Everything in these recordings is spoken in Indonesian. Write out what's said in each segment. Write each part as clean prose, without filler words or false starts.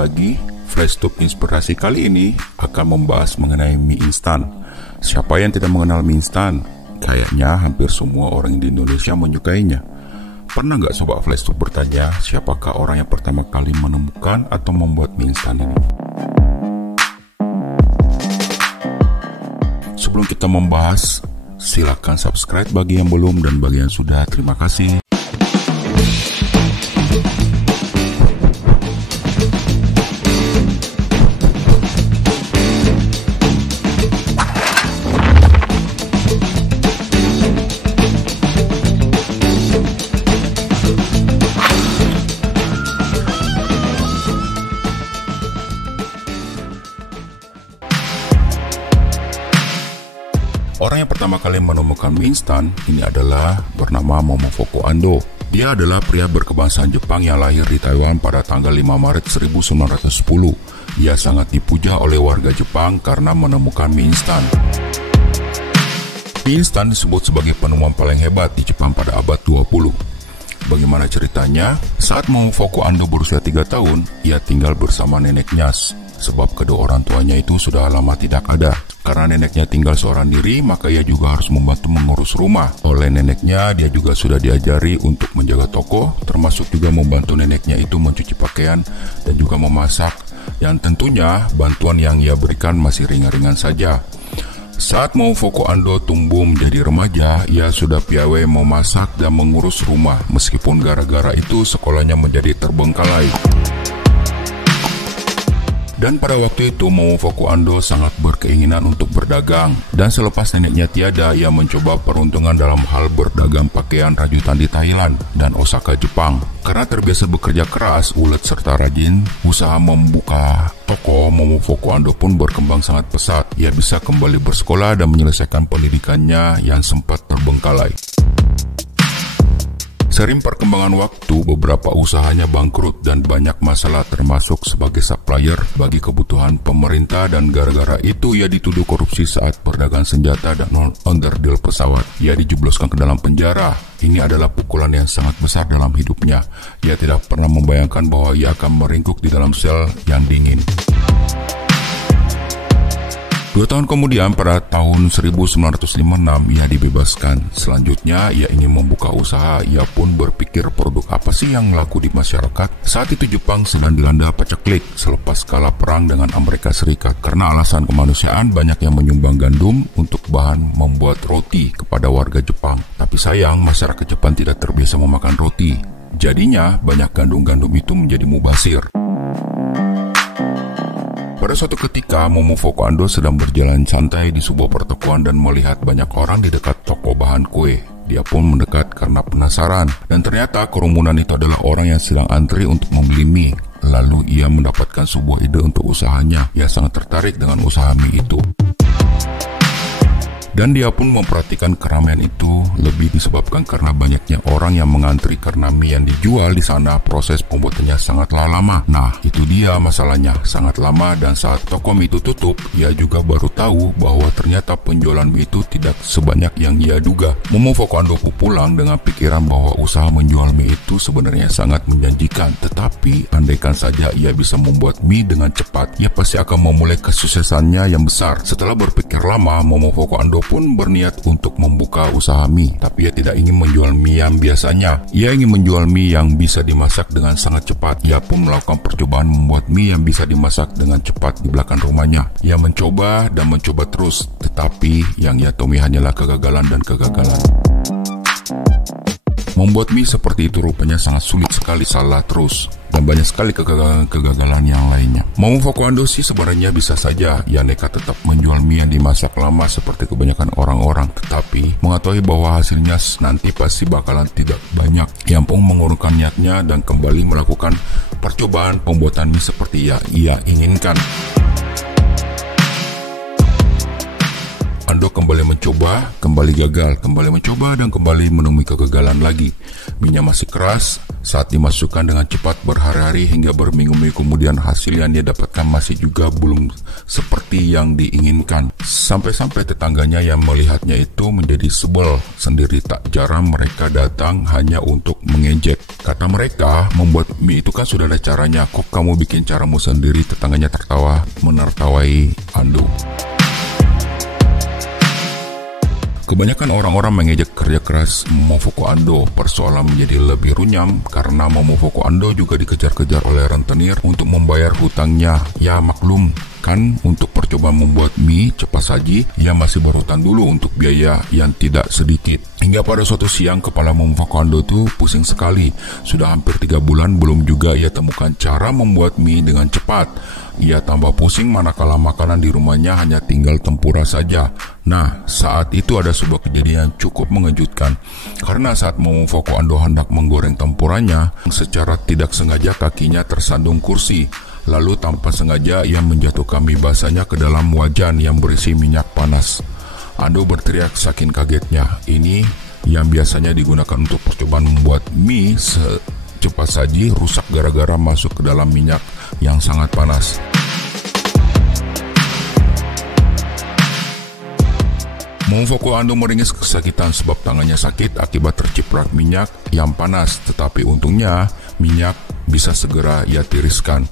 lagi. Flashtalk Inspirasi kali ini akan membahas mengenai mie instan. Siapa yang tidak mengenal mie instan? Kayaknya hampir semua orang di Indonesia menyukainya. Pernah nggak Sobat Flashtalk bertanya, siapakah orang yang pertama kali menemukan atau membuat mie instan ini? Sebelum kita membahas, silakan subscribe bagi yang belum dan bagi yang sudah, terima kasih. Orang yang pertama kali menemukan mie instan ini adalah bernama Momofoko Ando. Dia adalah pria berkebangsaan Jepang yang lahir di Taiwan pada tanggal 5 Maret 1910. Dia sangat dipuja oleh warga Jepang karena menemukan mie instan. Mie instan disebut sebagai penemuan paling hebat di Jepang pada abad 20. Bagaimana ceritanya? Saat Momofoko Ando berusia 3 tahun, ia tinggal bersama neneknya. Sebab kedua orang tuanya itu sudah lama tidak ada. Karena neneknya tinggal seorang diri, maka ia juga harus membantu mengurus rumah. Oleh neneknya, dia juga sudah diajari untuk menjaga toko, termasuk juga membantu neneknya itu mencuci pakaian dan juga memasak. Yang tentunya, bantuan yang ia berikan masih ringan-ringan saja. Saat Momofoko Ando tumbuh menjadi remaja, ia sudah piawai memasak dan mengurus rumah, meskipun gara-gara itu sekolahnya menjadi terbengkalai. Dan pada waktu itu Momofoko Ando sangat berkeinginan untuk berdagang. Dan selepas neneknya tiada, ia mencoba peruntungan dalam hal berdagang pakaian rajutan di Thailand dan Osaka, Jepang. Karena terbiasa bekerja keras, ulet serta rajin, usaha membuka toko Momofoko Ando pun berkembang sangat pesat. Ia bisa kembali bersekolah dan menyelesaikan pendidikannya yang sempat terbengkalai. Seiring perkembangan waktu, beberapa usahanya bangkrut dan banyak masalah termasuk sebagai supplier bagi kebutuhan pemerintah, dan gara-gara itu ia dituduh korupsi saat perdagangan senjata dan onderdil pesawat. Ia dijebloskan ke dalam penjara. Ini adalah pukulan yang sangat besar dalam hidupnya. Ia tidak pernah membayangkan bahwa ia akan meringkuk di dalam sel yang dingin. 2 tahun kemudian, pada tahun 1956, ia dibebaskan. Selanjutnya, ia ingin membuka usaha. Ia pun berpikir produk apa sih yang laku di masyarakat. Saat itu Jepang sedang dilanda paceklik selepas kalah perang dengan Amerika Serikat. Karena alasan kemanusiaan, banyak yang menyumbang gandum untuk bahan membuat roti kepada warga Jepang. Tapi sayang, masyarakat Jepang tidak terbiasa memakan roti. Jadinya, banyak gandum-gandum itu menjadi mubazir. Pada suatu ketika, Momofoko Ando sedang berjalan santai di sebuah pertokoan dan melihat banyak orang di dekat toko bahan kue. Dia pun mendekat karena penasaran, dan ternyata kerumunan itu adalah orang yang sedang antri untuk membeli mie. Lalu ia mendapatkan sebuah ide untuk usahanya. Ia sangat tertarik dengan usaha mie itu. Dan dia pun memperhatikan keramaian itu lebih disebabkan karena banyaknya orang yang mengantri karena mie yang dijual di sana proses pembuatannya sangatlah lama. Nah, itu dia masalahnya, sangat lama, dan saat toko mie itu tutup, ia juga baru tahu bahwa ternyata penjualan mie itu tidak sebanyak yang ia duga. Momofoko Ando pulang dengan pikiran bahwa usaha menjual mie itu sebenarnya sangat menjanjikan, tetapi andaikan saja ia bisa membuat mie dengan cepat, ia pasti akan memulai kesuksesannya yang besar. Setelah berpikir lama, Momofoko Ando pun berniat untuk membuka usaha mie, tapi ia tidak ingin menjual mie yang biasanya. Ia ingin menjual mie yang bisa dimasak dengan sangat cepat. Ia pun melakukan percobaan membuat mie yang bisa dimasak dengan cepat di belakang rumahnya. Ia mencoba dan mencoba terus, tetapi yang ia temui hanyalah kegagalan dan kegagalan. Membuat mie seperti itu rupanya sangat sulit sekali, salah terus, dan banyak sekali kegagalan yang lainnya. Momofoko Ando sih sebenarnya bisa saja ia nekat tetap menjual mie yang dimasak lama seperti kebanyakan orang-orang, tetapi mengetahui bahwa hasilnya nanti pasti bakalan tidak banyak. Ia pun mengurungkan niatnya dan kembali melakukan percobaan pembuatan mie seperti ia inginkan. Ando kembali mencoba, kembali gagal, kembali mencoba dan kembali menemui kegagalan lagi. Minyak masih keras, Saat dimasukkan dengan cepat berhari-hari hingga berminggu-minggu kemudian, hasil yang dia dapatkan masih juga belum seperti yang diinginkan. Sampai-sampai tetangganya yang melihatnya itu menjadi sebel sendiri. Tak jarang mereka datang hanya untuk mengejek. Kata mereka, membuat mie itu kan sudah ada caranya, kok kamu bikin caramu sendiri? Tetangganya tertawa menertawai Ando. Kebanyakan orang-orang mengejek kerja keras Momofuku Ando. Persoalan menjadi lebih runyam karena Momofuku Ando juga dikejar-kejar oleh rentenir untuk membayar hutangnya. Ya maklum kan, untuk percobaan membuat mie cepat saji, ia masih berhutang dulu untuk biaya yang tidak sedikit. Hingga pada suatu siang, kepala Momofuku Ando itu pusing sekali. Sudah hampir 3 bulan belum juga ia temukan cara membuat mie dengan cepat. Ia tambah pusing manakala makanan di rumahnya hanya tinggal tempura saja. Nah, saat itu ada sebuah kejadian cukup mengejutkan. Karena saat Momofuku Ando hendak menggoreng tempuranya, secara tidak sengaja kakinya tersandung kursi. Lalu tanpa sengaja ia menjatuhkan mie basahnya ke dalam wajan yang berisi minyak panas. Ando berteriak saking kagetnya. Ini yang biasanya digunakan untuk percobaan membuat mie cepat saji rusak gara-gara masuk ke dalam minyak yang sangat panas. Momofuku Ando meringis kesakitan sebab tangannya sakit akibat terciprat minyak yang panas, tetapi untungnya minyak bisa segera ia tiriskan.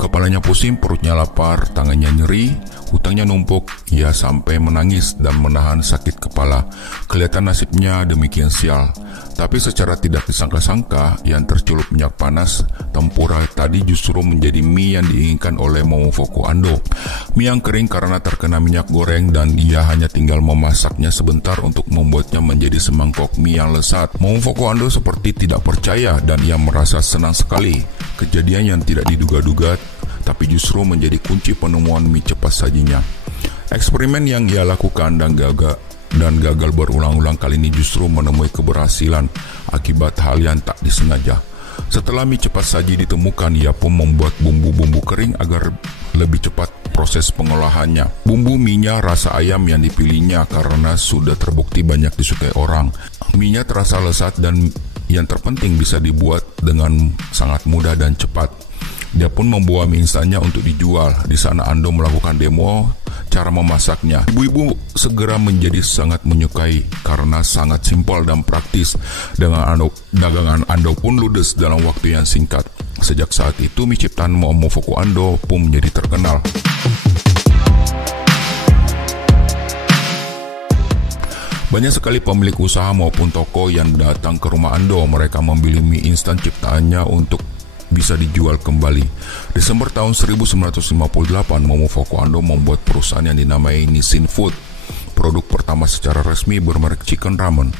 Kepalanya pusing, perutnya lapar, tangannya nyeri, hutangnya numpuk. Ia sampai menangis dan menahan sakit kepala. Kelihatan nasibnya demikian sial. Tapi secara tidak disangka-sangka, yang tercelup minyak panas tempura tadi justru menjadi mie yang diinginkan oleh Momofuku Ando. Mie yang kering karena terkena minyak goreng dan ia hanya tinggal memasaknya sebentar untuk membuatnya menjadi semangkok mie yang lezat. Momofuku Ando seperti tidak percaya dan ia merasa senang sekali. Kejadian yang tidak diduga-duga tapi justru menjadi kunci penemuan mie cepat sajinya. Eksperimen yang ia lakukan dan gagal berulang-ulang kali ini justru menemui keberhasilan akibat hal yang tak disengaja. Setelah mie cepat saji ditemukan, ia pun membuat bumbu-bumbu kering agar lebih cepat proses pengolahannya. Bumbu mie-nya rasa ayam yang dipilihnya karena sudah terbukti banyak disukai orang. Mie-nya terasa lezat dan yang terpenting bisa dibuat dengan sangat mudah dan cepat. Dia pun membawa mie instannya untuk dijual. Di sana Ando melakukan demo cara memasaknya. Ibu-ibu segera menjadi sangat menyukai karena sangat simpel dan praktis. Dagangan Ando pun ludes dalam waktu yang singkat. Sejak saat itu mie ciptaan Momofuku Ando pun menjadi terkenal. Banyak sekali pemilik usaha maupun toko yang datang ke rumah Ando. Mereka membeli mie instan ciptaannya untuk bisa dijual kembali. Desember tahun 1958, Momofuku Ando membuat perusahaan yang dinamai Nissin Food, produk pertama secara resmi bermerek chicken ramen.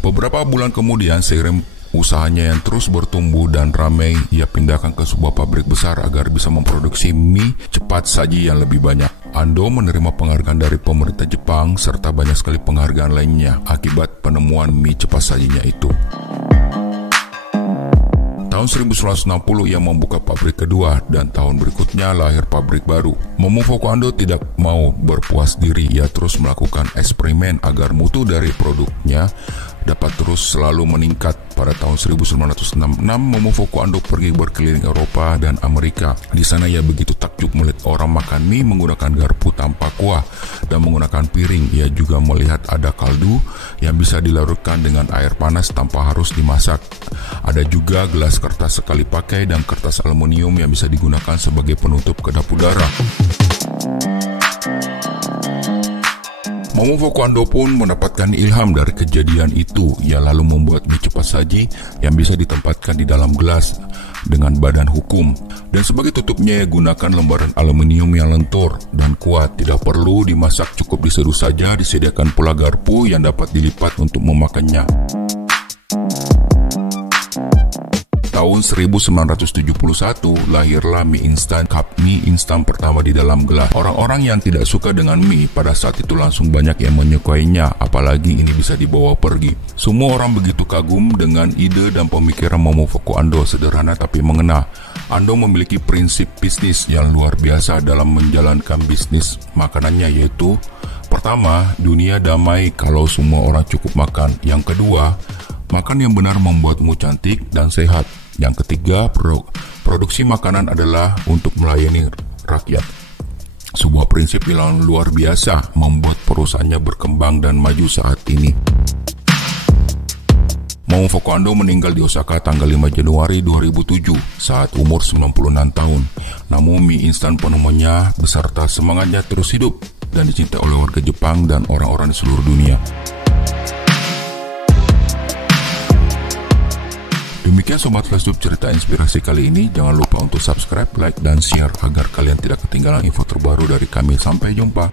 Beberapa bulan kemudian, seiring usahanya yang terus bertumbuh dan ramai, ia pindahkan ke sebuah pabrik besar agar bisa memproduksi mie cepat saji yang lebih banyak. Ando menerima penghargaan dari pemerintah Jepang serta banyak sekali penghargaan lainnya akibat penemuan mie cepat sajinya itu. Tahun 1960 ia membuka pabrik kedua dan tahun berikutnya lahir pabrik baru. Momofuku Ando tidak mau berpuas diri, ia terus melakukan eksperimen agar mutu dari produknya dapat terus selalu meningkat. Pada tahun 1966, Momofuku Ando pergi berkeliling Eropa dan Amerika. Di sana ia begitu takjub melihat orang makan mie menggunakan garpu tanpa kuah dan menggunakan piring. Ia juga melihat ada kaldu yang bisa dilarutkan dengan air panas tanpa harus dimasak. Ada juga gelas kertas sekali pakai dan kertas aluminium yang bisa digunakan sebagai penutup kedap udara. Momofuku Ando pun mendapatkan ilham dari kejadian itu. Ia lalu membuat mie cepat saji yang bisa ditempatkan di dalam gelas dengan badan hukum. Dan sebagai tutupnya ia gunakan lembaran aluminium yang lentur dan kuat. Tidak perlu dimasak, cukup diseduh saja. Disediakan pula garpu yang dapat dilipat untuk memakannya. Tahun 1971 lahirlah mie instan, cup mie instan pertama di dalam gelas. Orang-orang yang tidak suka dengan mie pada saat itu langsung banyak yang menyukainya, apalagi ini bisa dibawa pergi. Semua orang begitu kagum dengan ide dan pemikiran Momofuku Ando, sederhana tapi mengena. Ando memiliki prinsip bisnis yang luar biasa dalam menjalankan bisnis makanannya, yaitu pertama, dunia damai kalau semua orang cukup makan. Yang kedua, Makan yang benar membuatmu cantik dan sehat. Yang ketiga, produksi makanan adalah untuk melayani rakyat. Sebuah prinsip yang luar biasa membuat perusahaannya berkembang dan maju saat ini. Momofuku Ando meninggal di Osaka tanggal 5 Januari 2007 saat umur 96 tahun. Namun mie instan penemunya beserta semangatnya terus hidup dan dicintai oleh warga Jepang dan orang-orang di seluruh dunia. Demikian Sobat Flashtube cerita inspirasi kali ini. Jangan lupa untuk subscribe, like, dan share agar kalian tidak ketinggalan info terbaru dari kami. Sampai jumpa.